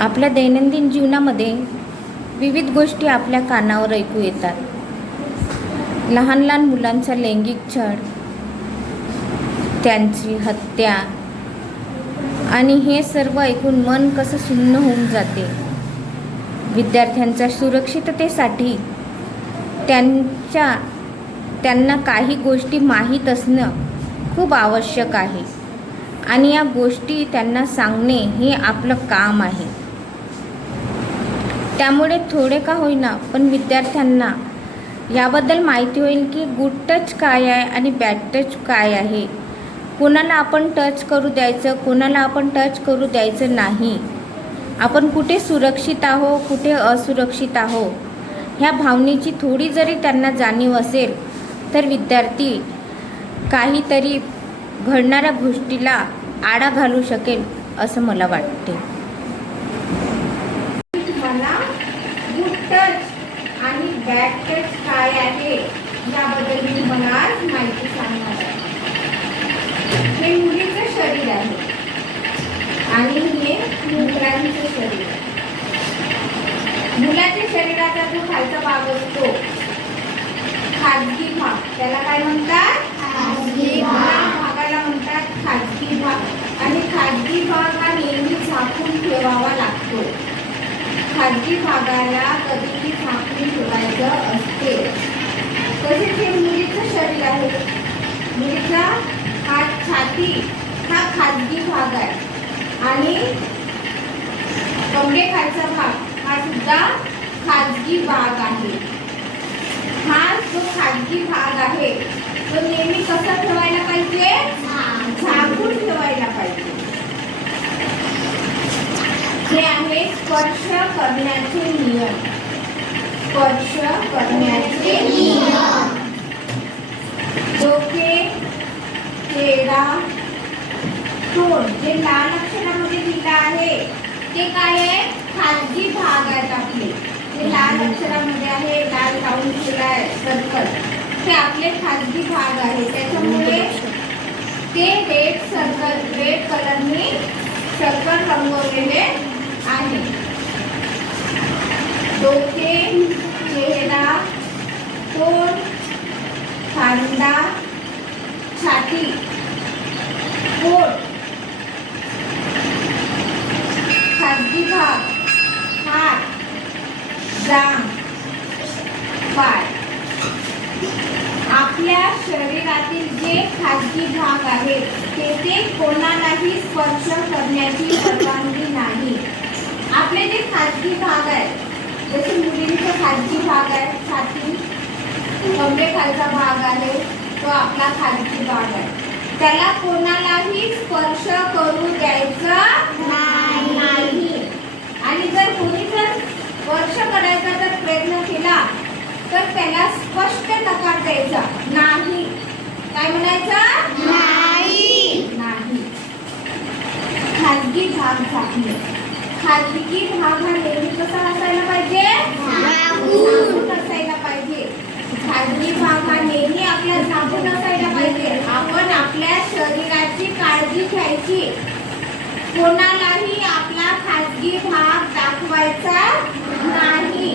आपल्या दैनंदिन जीवनामध्ये विविध गोष्टी आपल्या कानावर ऐकू येतात. लहान लहान मुलांचा लैंगिक छळ, त्यांची हत्या आणि हे सर्व ऐकून मन कसं सुन्न होऊन जाते. विद्यार्थ्यांच्या सुरक्षिततेसाठी त्यांना काही गोष्टी माहीत असणं खूप आवश्यक आहे आणि या गोष्टी त्यांना सांगणे हे आपलं काम आहे. त्यामुळे थोडे का होईना पण विद्यार्थ्यांना याबद्दल माहिती होईल की गुड टच काय आहे आणि बॅड टच काय आहे. कोणाला आपण टच करू द्यायचं, कोणाला आपण टच करू द्यायचं नाही. आपण कुठे सुरक्षित आहो, कुठे असुरक्षित आहो ह्या भावनेची थोडी जरी त्यांना जाणीव असेल तर विद्यार्थी काहीतरी घडणाऱ्या गोष्टीला आळा घालू शकेल असं मला वाटते. मला गुड टच आणि बॅड टच काय आहे याबद्दल मी तुम्हाला माहिती सांगणार आहे. हे मुलीचं शरीर आहे आणि हे मुलांचं शरीर आहे. मुलाच्या शरीराचा जो खालचा भाग असतो खाजगी भाग, त्याला काय म्हणतात? खाजगी भाग. भागाला म्हणतात खाजगी भाग. आणि खाजगी भाग हा नेहमी झाकून ठेवावा लागतो. खाजगी भागाला कधीही झाकून ठेवायचं असते. तसेच हे मुलीचं शरीर आहे. मुलीचा हा छाती हा खाजगी भाग आहे आणि कमरे खालचा भाग हा सुद्धा खाजगी भाग आहे. हा जो खाजगी भाग आहे तो नेहमी कसा ठेवायला पाहिजे? झाकून ठेवायला पाहिजे. हे आहे स्पर्श करण्याचे नियम. स्पर्श करण्याचे नियम. डोके, चेहरा, तोंड जे लाल अक्षरामध्ये लिहिलं आहे ते काय आहे? खाजगी भाग आहेत आपले. ते लाल अक्षरामध्ये आहे, लाल राऊंड केला आहे सर्कल, ते आपले खाजगी भाग आहे. त्याच्यामुळे ते रेड कलरने सर्कल रंगवलेले आहे. डोके, चेहरा, तोंड, खांदा, छाती, पोट, खाजगी भाग, हात, जांघ, पाय. आपल्या शरीरातील जे खाजगी भाग आहेत तेथे कोणालाही स्पर्श करण्याची परवानगी नाही. आपले जे खाजगी भाग आहेत जसे मुलींचा खाजगी भाग आहे छाती, कमरे खालचा भाग आहे तो आपला खाजगी भाग आहे. त्याला कोणालाही स्पर्श करू द्यायचा नाही. आणि जर कोणी जर स्पर्श करायचा जर प्रयत्न केला तर त्याला स्पष्ट नकार द्यायचा नाही. काय म्हणायचं? नाही. नाही. खाजगी भाग झाकणे. खाजगी भाग हा नेहमी कसा असायला पाहिजे? झाकून असायला पाहिजे. खाजगी भाग हा नेहमी आपल्या झाकून असायला पाहिजे. आपण आपल्या शरीराची काळजी घ्यायची. कोणालाही आपला खाजगी भाग दाखवायचा नाही.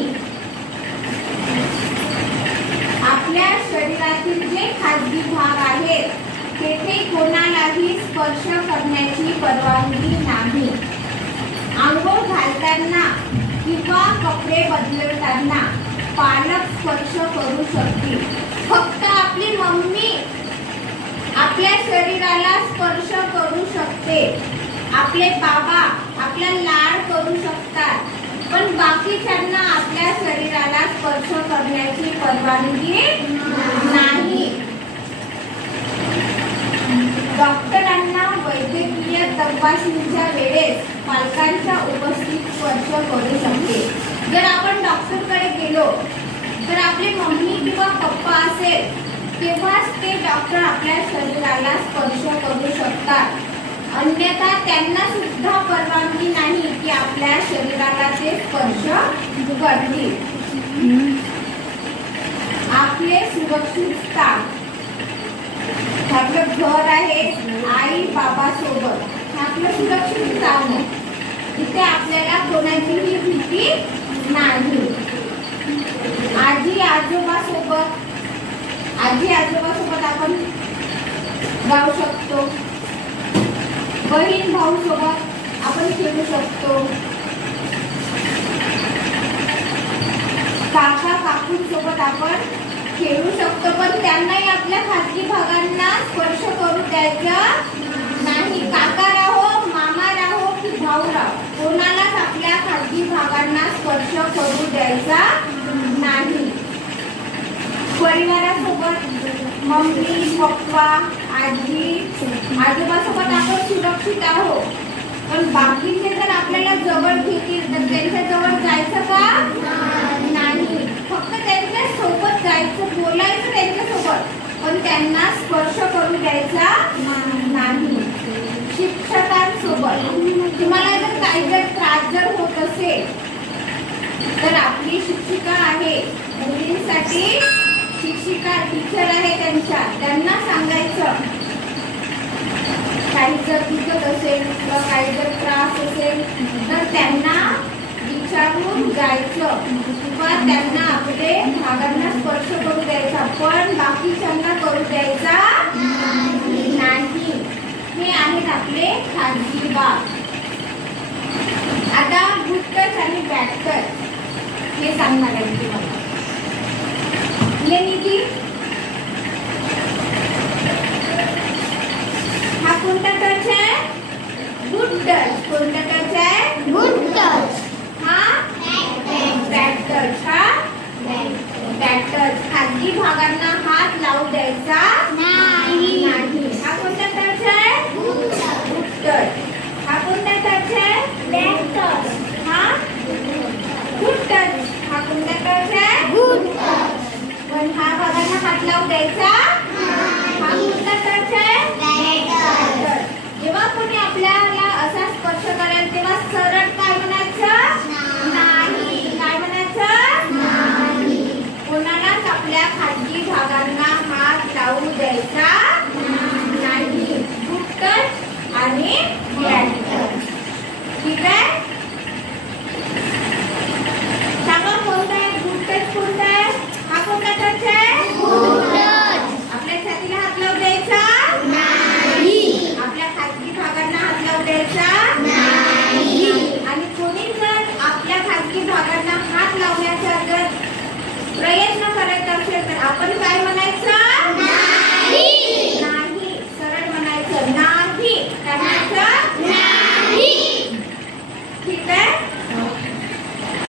आपल्या शरीरातील जे खाजगी भाग आहेत तेथे कोणालाही स्पर्श करण्याची परवानगी नाही. अंघोळ घालताना किंवा कपडे बदलताना पालक स्पर्श करू शकतील. फक्त आपली मम्मी आपल्या शरीराला स्पर्श करू शकते. आपले बाबा आपला लाड करू शकतात पण बाकीच्यांना आपल्या शरीराला स्पर्श करण्याची परवानगी नाही. डॉक्टरांना वैद्यकीय तपासणीच्या वेळेस पालकांच्या उपस्थित स्पर्श करू शकते. जर आपण डॉक्टरकडे गेलो तर आपली मम्मी किंवा पप्पा असेल तेव्हाच ते डॉक्टर आपल्या शरीराला स्पर्श करू शकतात. अन्यथा त्यांना सुद्धा परवानगी नाही की आपल्या शरीराला ते स्पर्श करतील. आपले सुरक्षित स्थान. आपलं घर आहे आई बाबा सोबत, आपलं सुरक्षित स्थान आहे. इथे आपल्याला कोणाचीही भीती नाही. आजी आजोबा सोबत आपण जाऊ शकतो. बहीण भाऊ सोबत आपण खेळू शकतो. काका काकूंसोबत आपण खेळू शकतो. पण त्यांनाही आपल्या खाजगी भागांना स्पर्श करू द्यायचा नाही. काका राहो, मामा राहो की भाऊ राहो, कोणालाच आपल्या खाजगी भागांना स्पर्श करू द्यायचा नाही. परिवारासोबत मम्मी पप्पा आजी आजोबासोबत आपण सुरक्षित आहोत. पण बाकीचे जर आपल्याला जवळ घेतील तर त्यांच्या जवळ जायचं का नाही. फक्त त्यांच्या सोबत जायचं, बोलायचं त्यांच्यासोबत, पण त्यांना स्पर्श करू द्यायचा नाही. शिक्षकांसोबत तुम्हाला जर काही जर त्रास जर होत असेल तर आपली शिक्षिका आहे, मुलींसाठी शिक्षिका टीचर आहे, त्यांना सांगायचं. काही जर दुखत असेल किंवा काही जर त्रास असेल तर त्यांना विचारून जायचं किंवा त्यांना आपले भागांना स्पर्श करू द्यायचा, पण बाकीच्यांना करू द्यायचा नाही. हे आहेत आपले खाजगी भाग. आता गुड टच आणि बॅड टच हे सांगणार आहे तुम्हाला. ये निधी, हा कोणता टच आहे? Good touch. कोणता टच आहे? Good touch. हा बॅड टच. हा बॅड टच. खाजगी भागांना हात लावू द्यायचा नाही. हा कोणता टच आहे? Good touch. हा कोणता टच आहे? Bad touch. हा गुड टच. हा कोणता टच आहे? Good touch. पण हा भागांना हात लावू द्यायचा. हा कोणता टच आहे? Bad touch. जेव्हा कोणी आपल्याला असा स्पर्श करेल तेव्हा सरळ काय म्हणायचं? नाही. काय म्हणायचं? नाही. कोणालाच आपल्या खाजगी भागांना हात लावू द्यायचा नाही. गुड टच आणि बॅड टच. ठीक आहे? सांगा कोणता आहे गुड टच? कोणता आहे? हा कोणता टच आहे? Good touch. आपल्या छातीला हात लावू द्यायचा नाही. आपल्या खाजगी भागांना हात लावू द्यायचा नाही. आणि कोणी जर आपल्या खाजगी भागांना हात लावण्याचा जर प्रयत्न करत असेल तर आपण काय म्हणायचं? नाही. नाही. सरळ म्हणायचं नाही. काय म्हणायचं? नाही. ठीक आहे.